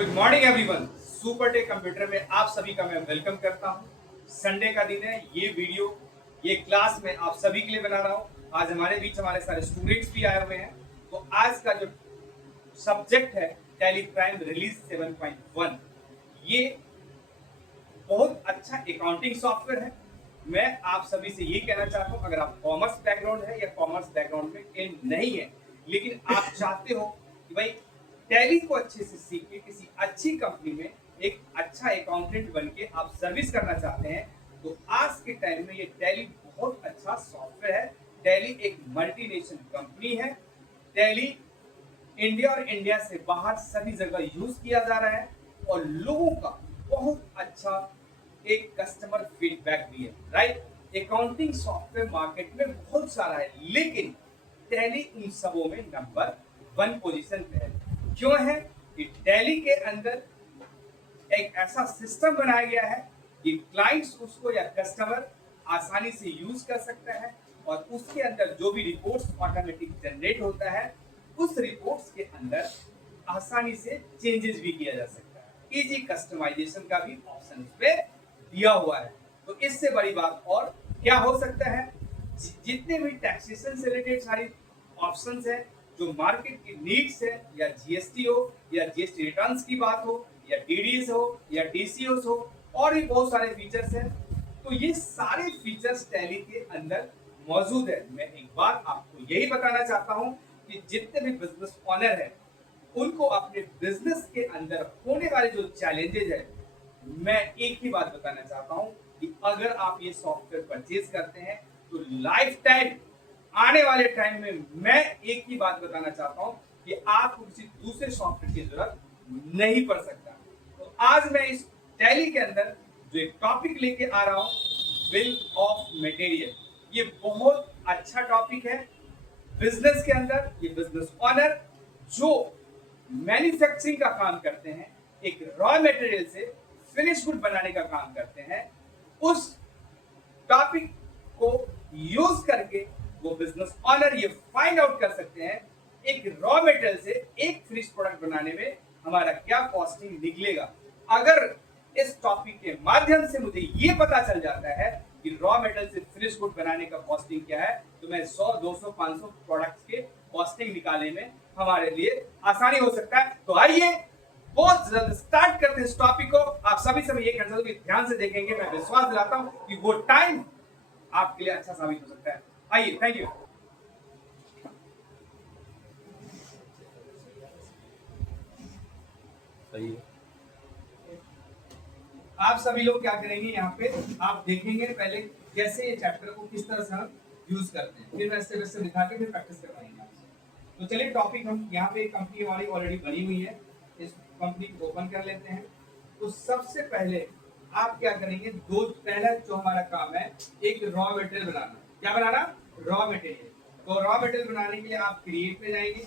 Good morning everyone. Super tech computer में आप सभी का मैं वेलकम करता हूं। संडे का दिन है। ये वीडियो ये क्लास में आप सभी के लिए बना रहा हूं। आज हमारे बीच हमारे सारे स्टूडेंट्स भी आए हुए हैं। तो आज का जो सब्जेक्ट है टैली प्राइम रिलीज 7.1, ये बहुत अच्छा अकाउंटिंग सॉफ्टवेयर है। मैं आप सभी से ये कहना चाहता हूँ, अगर आप कॉमर्स बैकग्राउंड है या कॉमर्स बैकग्राउंड में नहीं है, लेकिन आप चाहते हो कि भाई टैली को अच्छे से सीख के किसी अच्छी कंपनी में एक अच्छा अकाउंटेंट बन के आप सर्विस करना चाहते हैं, तो आज के टाइम में ये टैली बहुत अच्छा सॉफ्टवेयर है। टैली एक मल्टीनेशनल कंपनी है। टैली इंडिया और इंडिया से बाहर सभी जगह यूज किया जा रहा है और लोगों का बहुत अच्छा एक कस्टमर फीडबैक भी है। राइट, अकाउंटिंग सॉफ्टवेयर मार्केट में बहुत सारा है, लेकिन टैली उन सबों में नंबर 1 पोजीशन पे है। क्यों है कि टैली के अंदर एक ऐसा सिस्टम बनाया गया है कि क्लाइंट्स उसको या कस्टमर आसानी से यूज कर सकता है और उसके अंदर जो भी रिपोर्ट्स ऑटोमेटिक जनरेट होता है, उस रिपोर्ट्स के अंदर आसानी से चेंजेस भी किया जा सकता है। इजी कस्टमाइजेशन का भी ऑप्शन इस पे दिया हुआ है। तो इससे बड़ी बात और क्या हो सकता है। जितने भी टैक्सेशन से रिलेटेड सारी ऑप्शंस है, जो मार्केट की नीड्स है, या जीएसटी हो या जीएसटी रिटर्न्स की बात हो या डीडीएस हो या डीसीओस हो, और भी बहुत सारे फीचर्स हैं। तो ये सारे फीचर्स टैली के अंदर मौजूद है। मैं एक बार आपको यही बताना चाहता हूं कि जितने भी बिजनेस ऑनर है, उनको अपने बिजनेस के अंदर होने वाले जो चैलेंजेस है, मैं एक ही बात बताना चाहता हूं कि अगर आप ये सॉफ्टवेयर परचेज करते हैं तो लाइफ टाइम आने वाले टाइम में मैं एक ही बात बताना चाहता हूं कि आपको किसी दूसरे सॉफ्टवेयर की जरूरत नहीं पड़ सकता। तो आज मैं इस टैली के अंदर जो एक टॉपिक लेके आ रहा हूं, बिल ऑफ मटेरियल। ये बहुत अच्छा टॉपिक है बिजनेस के अंदर। ये बिजनेस ऑनर जो मैन्युफैक्चरिंग का काम करते हैं, एक रॉ मटेरियल से फिनिश गुड बनाने का काम करते हैं, उस टॉपिक को यूज करके वो बिजनेस ऑनर ये फाइंड आउट कर सकते हैं एक रॉ मटेरियल से एक फिनिश प्रोडक्ट बनाने में हमारा क्या कॉस्टिंग निकलेगा। अगर इस टॉपिक के माध्यम से मुझे ये पता चल जाता है कि रॉ मटेरियल से फिनिश गुड बनाने का कॉस्टिंग क्या है, तो मैं 100, 200, 500 प्रोडक्ट्स के कॉस्टिंग निकालने में हमारे लिए आसानी हो सकता है। तो आइए बहुत जल्द स्टार्ट करते हैं इस टॉपिक को। आप सभी समय ये घंटा ध्यान से देखेंगे, मैं विश्वास दिलाता हूं कि वो टाइम आपके लिए अच्छा साबित हो सकता है। आइए, थैंक यू। सही है। आप सभी लोग क्या करेंगे, यहाँ पे आप देखेंगे पहले कैसे ये चैप्टर को किस तरह से हम यूज करते हैं, फिर वैसे वैसे दिखा के फिर प्रैक्टिस करवाएंगे आपसे। तो चलिए टॉपिक हम यहाँ पे एक कंपनी हमारी ऑलरेडी बनी हुई है, इस कंपनी को ओपन कर लेते हैं। तो सबसे पहले आप क्या करेंगे, पहला जो हमारा काम है एक रॉ मटेरियल बनाना। क्या बनाना? Raw material. तो रॉ मटेरियल बनाने के लिए आप क्रिएट में जाएंगे।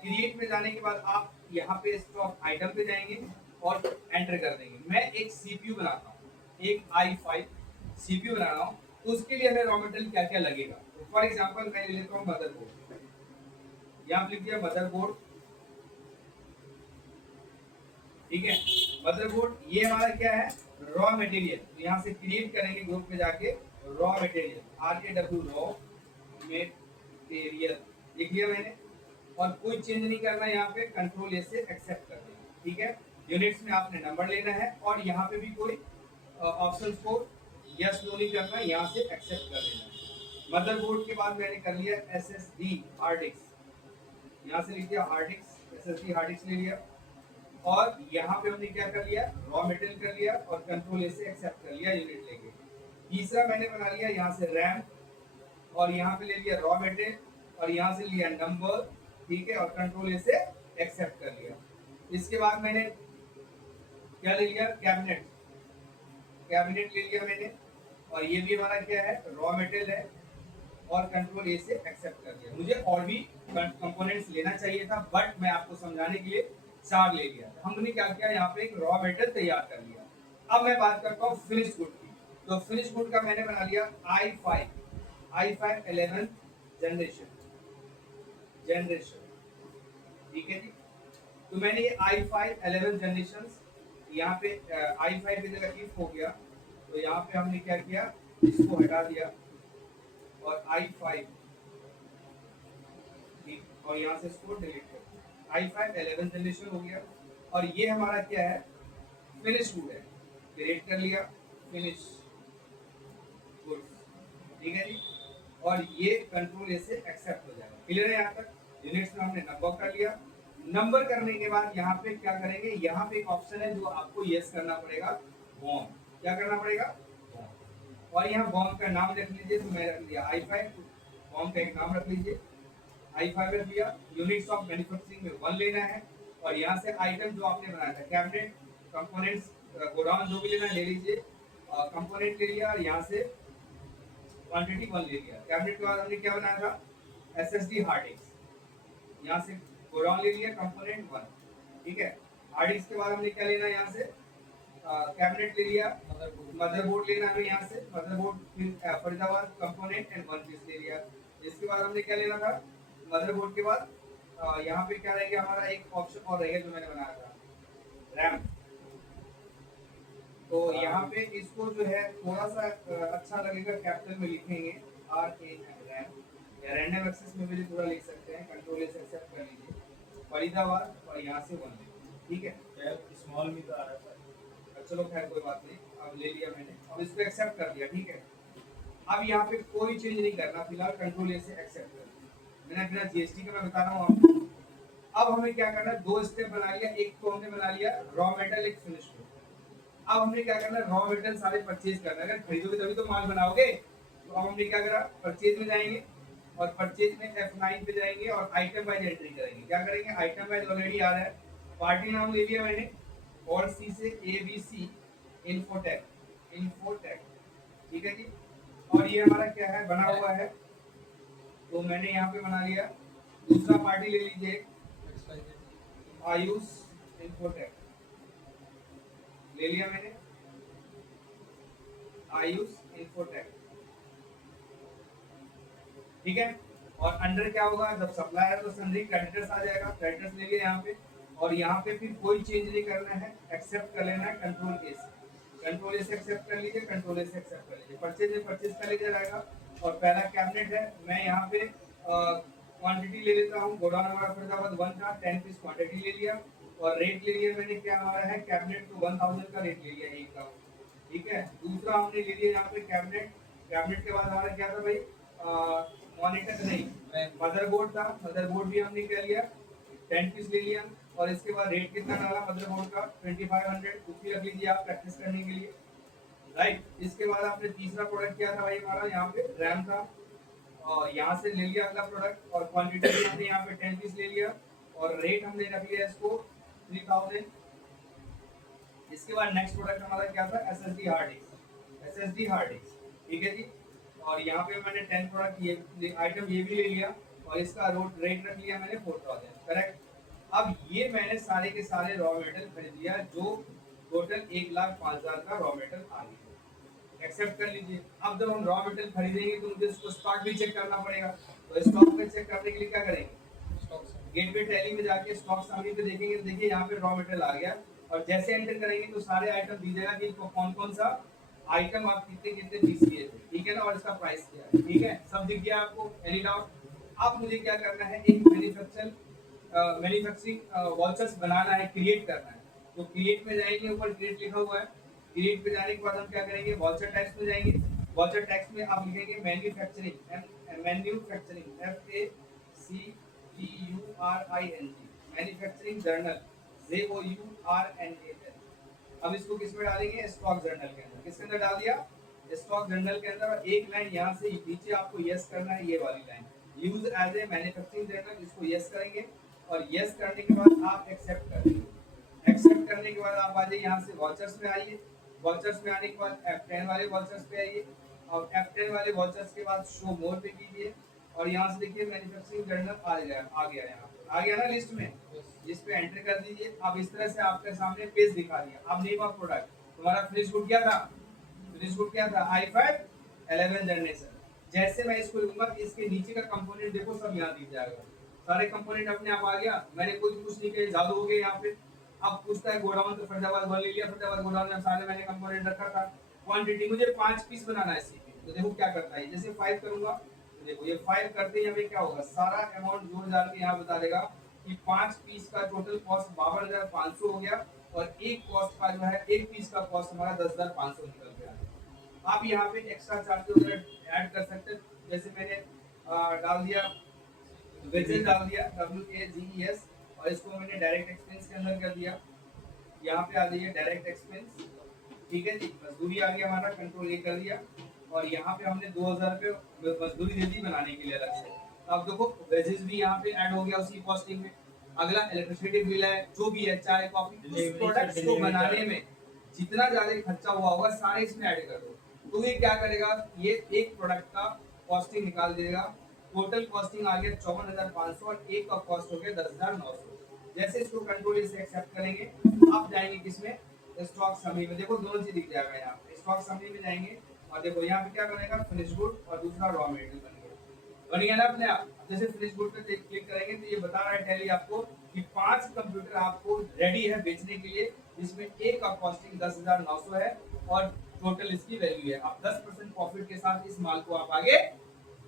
क्रिएट में जाने के बाद आप यहाँ पे स्टॉक आइटम पे जाएंगे और एंटर कर देंगे। मैं एक सीपीयू बनाता हूँ, एक i5 सीपीयू बना रहा हूँ। तो उसके लिए हमें रॉ मटेरियल क्या क्या लगेगा। फॉर एग्जांपल मैं ले लेता हूँ मदरबोर्ड। यहाँ लिख दिया मदरबोर्ड, ठीक है। मदरबोर्ड ये हमारा क्या है, रॉ मटेरियल। तो यहाँ से क्रिएट करेंगे ग्रुप में जाके raw material, RAW raw material लिख दिया मैंने। और कोई चेंज नहीं करना, यहाँ पे कंट्रोल ए से एक्सेप्ट कर देना, ठीक है। यूनिट्स में आपने नंबर लेना है और यहाँ पे भी कोई ऑप्शन को यस नो नहीं करना, यहाँ से एक्सेप्ट कर देना है। मदरबोर्ड के बाद मैंने कर लिया SSD हार्ड डिस्क, यहाँ से लिख दिया hard disk, SSD hard disk ले लिया। और यहाँ पे हमने क्या कर लिया, रॉ मटेरियल कर लिया और कंट्रोल ए से एक्सेप्ट कर लिया यूनिट लेके। तीसरा मैंने बना लिया यहाँ से रैम, और यहाँ पे ले लिया रॉ मटेरियल और यहाँ से लिया नंबर, ठीक है, और कंट्रोल ए से एक्सेप्ट कर लिया। इसके बाद मैंने क्या ले लिया, कैबिनेट, कैबिनेट ले लिया मैंने। और ये भी हमारा क्या है, रॉ मटेरियल है, और कंट्रोल ए से एक्सेप्ट कर लिया। मुझे और भी कंपोनेंट्स लेना चाहिए था, बट मैं आपको समझाने के लिए 4 ले लिया। हमने क्या किया, यहाँ पे एक रॉ मटेरियल तैयार कर लिया। अब मैं बात करता हूँ फिनिश गुड की। तो फिनिश गुड का मैंने बना लिया i5 11th जनरेशन, ठीक है जी। तो मैंने ये i5 11 जनरेशन यहाँ पे i5 की जगह if हो गया, तो यहाँ पे हमने क्या किया, इसको हटा दिया और i5 और यहाँ से इसको डिलीट कर दिया। i5 11 जनरेशन हो गया और ये हमारा क्या है, फिनिश गुड है, क्रिएट कर लिया, फिनिश गुड, ठीक है जी। और ये कंट्रोल ए से एक्सेप्ट हो जाएगा। क्लियर है यहाँ तक? यूनिट्स में हमने नंबर कर लिया। नंबर करने के बाद यहाँ पे क्या करेंगे, यहाँ पे एक ऑप्शन है जो आपको यस करना पड़ेगा, बॉन्ड। क्या करना पड़ेगा? बॉन्ड। और यहाँ बॉन्ड का नाम रख लीजिए, तो मैं रख लिया i5, बॉन्ड का एक नाम रख लीजिए, i5 रख लिया। यूनिट्स ऑफ मैन्युफैक्चरिंग में 1 लेना है और यहाँ से आइटम जो आपने बनाया था, कैबिनेट, कंपोनेंट्स, गोडाउन जो भी लेना ले लीजिए, कंपोनेंट ले लिया और यहाँ से क्वांटिटी 1 ले लिया। कैबिनेट के बाद हमने क्या बनाया था, एसएसडी हार्ड डिस्क, यहाँ से गोडाउन ले लिया, कंपोनेंट 1, ठीक है। हार्ड डिस्क के बाद हमने क्या लेना है, यहाँ से कैबिनेट ले लिया, मदरबोर्ड लेना है यहाँ से, मदरबोर्ड फिर फरीदाबाद कंपोनेंट एंड 1 पीस ले लिया। इसके बाद हमने क्या लेना था, मदरबोर्ड के बाद यहाँ पे क्या रहेगा, हमारा एक ऑप्शन और रहेगा जो मैंने बनाया था, रैम। तो यहाँ पे इसको जो है थोड़ा सा अच्छा लगेगा, कैपिटल में लिखेंगे RAM, या रैंडम एक्सेस में भी थोड़ा लिख सकते हैं, कंट्रोल से एक्सेप्ट कर लीजिए, फरीदाबाद और यहाँ से 1 ठीक है। स्मॉल में तो आ रहा है, चलो खैर कोई बात नहीं, अब ले लिया मैंने, अब इसको एक्सेप्ट कर दिया, ठीक है। अब यहाँ पे कोई चेंज नहीं करना, फिलहाल कंट्रोल ए से एक्सेप्ट कर दिया मैंने, बिना जीएसटी का मैं बता रहा हूँ आपको। अब हमें क्या करना है, 2 स्टेप बना लिया, एक तो हमने बना लिया रॉ मेटल, एक फिनिश। अब हमने क्या करना है, रॉ मेटेरियल सारे परचेज करना है। अगर खरीदोगे तभी तो माल बनाओगे। तो अब हमने क्या करा, परचेज में जाएंगे और परचेज में F9 पे जाएंगे और आइटम वाइज एंट्री करेंगे। क्या करेंगे, आइटम वाइज ऑलरेडी आ रहा है, पार्टी नाम ले लिया मैंने, और सी से ABC इन्फोटेक, इन्फोटेक, ठीक है जी। और ये हमारा क्या है, बना हुआ है, तो मैंने यहाँ पे बना लिया। दूसरा पार्टी ले लीजिए, आयुष इन्फोटेक ले लिया मैंने, आयुष इन्फोटेक, ठीक है। और अंडर क्या होगा, जब सप्लायर तो सन्ड्री क्रेडिटर्स आ जाएगा, क्रेडिटर्स ले लिया यहाँ पे। और यहाँ पे फिर कोई चेंज नहीं करना है, एक्सेप्ट कर लेना है कंट्रोल ए से, कंट्रोल ए से एक्सेप्ट कर लीजिए, कंट्रोल ए से एक्सेप्ट कर लीजिए। परचेज में परचेज कर लीजिए जाएगा। और पहला कैबिनेट है, मैं यहाँ पे क्वांटिटी ले लेता हूँ, गोडाउन हमारा फरीदाबाद 1 था, 10 पीस क्वांटिटी ले लिया। और रेट ले लिया मैंने, क्या हमारा है, कैबिनेट तो 1000 का रेट ले लिया एक का, ठीक है। दूसरा हमने ले लिया यहाँ पे कैबिनेट, कैबिनेट के बाद हमारा क्या था भाई, मॉनिटर नहीं, मदरबोर्ड था, मदरबोर्ड भी हमने क्या लिया, 10 पीस ले लिया। और इसके बाद रेट कितना डाला मदरबोर्ड का, 2500, उसी रख लीजिए आप प्रैक्टिस करने के लिए, राइट। इसके बाद आपने तीसरा प्रोडक्ट क्या था भाई हमारा, यहाँ पे रैम था, और यहाँ से ले लिया अगला प्रोडक्ट, और क्वांटिटी भी हमने यहाँ पे 10 पीस ले लिया, और रेट हमने रख लिया इसको 3000। इसके बाद नेक्स्ट प्रोडक्ट हमारा क्या था, SSD hard disk, SSD hard disk, ठीक है जी। और यहाँ पे मैंने 10 प्रोडक्ट ये आइटम ये भी ले लिया, और इसका रेट रख लिया मैंने 4000, करेक्ट। अब ये मैंने सारे के सारे रॉ मेटेरियल खरीद लिया, जो टोटल 1,05,000 का रॉ मेटेरियल आ गया, एक्सेप्ट कर लीजिए। अब जब हम रॉ मेटेरियल खरीदेंगे तो मुझे इसको स्टॉक भी चेक करना पड़ेगा, तो स्टॉक में चेक करने के लिए क्या करेंगे, गेटवे टैली में जाके स्टॉक समरी पे देखेंगे, तो देखिए यहाँ पे रॉ मेटेरियल आ गया, और जैसे एंटर करेंगे तो सारे आइटम दीजिएगा कि कौन कौन सा आइटम आप कितने कितने पीस किए थे, ठीक है ना, और इसका प्राइस क्या है, ठीक है, सब दिख गया आपको, एनी डाउट। अब मुझे क्या करना है, एक मैन्युफैक्चरिंग वाउचर्स बनाना है, क्रिएट करना है। तो क्रिएट में जाएंगे, ऊपर क्रिएट लिखा हुआ है, क्रिएट पे जाने के बाद हम क्या करेंगे, वाउचर टैक्स में जाएंगे, वाउचर टैक्स में आप लिखेंगे manufacturing, manufacturing FACTURING, manufacturing journal JOURNAL। अब इसको किस में डालेंगे, स्टॉक जर्नल के अंदर। किसके अंदर डाल दिया, स्टॉक जर्नल के अंदर। एक लाइन यहाँ से नीचे आपको यस करना है, ये वाली line, use as a manufacturing journal, इसको यस करेंगे। और यस करने के बाद आप एक्सेप्ट करेंगे। एक्सेप्ट करने के बाद आप आ जाइए यहाँ से वाउचर्स में आइए, वाउचर्स में आने के बाद F10 वाले वाउचर्स पे आइए, और F10 वाले वाउचर्स के बाद शो मोर पे कीजिए, और यहाँ से देखिए मैन्युफैक्चरिंग जर्नल आ गया यहाँ पे, आ गया ना लिस्ट में, इस पे एंटर कर दीजिए। अब इस तरह से आपके सामने पेज दिखा दिया। अब नेम ऑफ प्रोडक्ट तुम्हारा फिनिश गुड क्या था, फिनिश गुड क्या था, i5 11 जनरेशन। जैसे मैं इसको लूंगा, इसके नीचे का कंपोनेंट देखो सब यहाँ दिख जाएगा, सारे कंपोनेंट अपने आप आ गया, मैंने कुछ नहीं किया, जादू हो गया यहाँ पे। अब पूछता है गोडाउन, तो फरीदाबाद वन ले लिया, फरीदाबाद गोडाउन में सारे मैंने कंपोनेंट रखा था। क्वांटिटी मुझे 5 पीस बनाना है सीपी, तो देखो क्या करता है, जैसे 5 करूंगा तो देखो ये 5 करते ही हमें क्या होगा, सारा अमाउंट जोड़ जाड़ के यहाँ बता देगा कि 5 पीस का टोटल कॉस्ट 52,500 हो गया, और एक कॉस्ट का जो है एक पीस का कॉस्ट हमारा 10,500 निकल गया। आप यहाँ पे एक्स्ट्रा चार्जेस वगैरह ऐड कर सकते हैं, जैसे मैंने डाल दिया वेजेस, डाल दिया WAGES, और इसको मैंने डायरेक्ट एक्सपेंस के अंदर कर दिया। यहाँ पे आ जाइए डायरेक्ट एक्सपेंस, ठीक है जी, मजदूरी आ गया हमारा, कंट्रोल ए कर दिया, और यहाँ पे हमने 2,000 रुपये मजदूरी दे दी बनाने के लिए अलग से। अब देखो वेजेस भी यहाँ पे ऐड हो गया उसी कॉस्टिंग में। अगला इलेक्ट्रिसिटी बिल है, जो भी है, चाय कॉफी, उस प्रोडक्ट्स को बनाने में जितना ज्यादा खर्चा हुआ होगा सारे इसमें ऐड कर दो, तो ये क्या करेगा, ये एक प्रोडक्ट का कॉस्टिंग निकाल देगा। टोटल कॉस्टिंग आ गया 54,500, और एक का कॉस्ट हो गया 10,900। जैसे इसको कंट्रोल से एक्सेप्ट करेंगे, अब जाएंगे किसमें, स्टॉक समरी में। देखो दोनों चीज दिख जाएगा, यहाँ पे स्टॉक समरी में जाएंगे, और देखो यहाँ पे क्या बनेगा, फिनिश गुड और दूसरा रॉ मटेरियल बन गया ना अपने आप। जैसे फिनिश गुड पे क्लिक करेंगे तो ये बता रहा है टैली आपको कि 5 कंप्यूटर आपको रेडी है बेचने के लिए, जिसमें एक का कॉस्टिंग 10,900 है, और टोटल इसकी वैल्यू है। आप 10% प्रॉफिट के साथ इस माल को आप आगे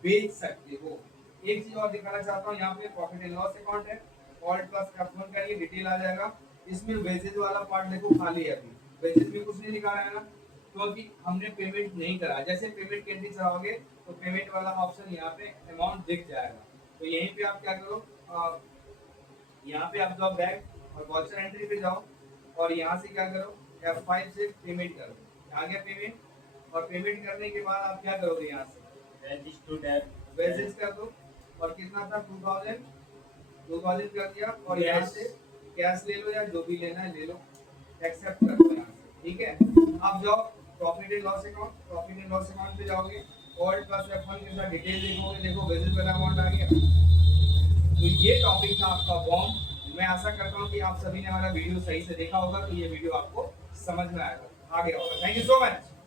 बेच सकते हो। एक चीज और दिखाना चाहता हूँ, यहाँ पे प्रॉफिट एंड लॉस अकाउंट है, ऑल्ट प्लस F1 करिए, डिटेल आ जाएगा। इसमें वेजेज वाला पार्ट देखो खाली है, अभी वेजेज में कुछ नहीं दिखा रहा है ना, क्योंकि हमने पेमेंट नहीं करा। जैसे पेमेंट की एंट्री चलाओगे तो पेमेंट वाला ऑप्शन यहाँ पे अमाउंट दिख जाएगा। तो यहीं पे आप क्या करो, यहाँ पे आप जाओ बैक और वाउचर एंट्री पे जाओ, और यहाँ से क्या करो, F5 से पेमेंट करो, आ गया पेमेंट। और पेमेंट करने के बाद आप क्या करोगे, यहाँ से वेजेस कर दो, और कितना था 2000 कर दिया, और यहाँ से कैश ले लो या जो भी लेना है ले लो, एक्सेप्ट कर दो यहाँ से, ठीक है। अब जाओ profit and loss account, profit and loss account पे जाओगे, ऑल्ट प्लस F1 के साथ डिटेल देखोगे, देखो वेजेस वाला अमाउंट आ गया। तो ये टॉपिक था आपका बॉम्ब। मैं आशा करता हूँ कि आप सभी ने हमारा वीडियो सही से देखा होगा, तो ये वीडियो आपको समझ में आएगा, आ गया होगा। Thank you so much.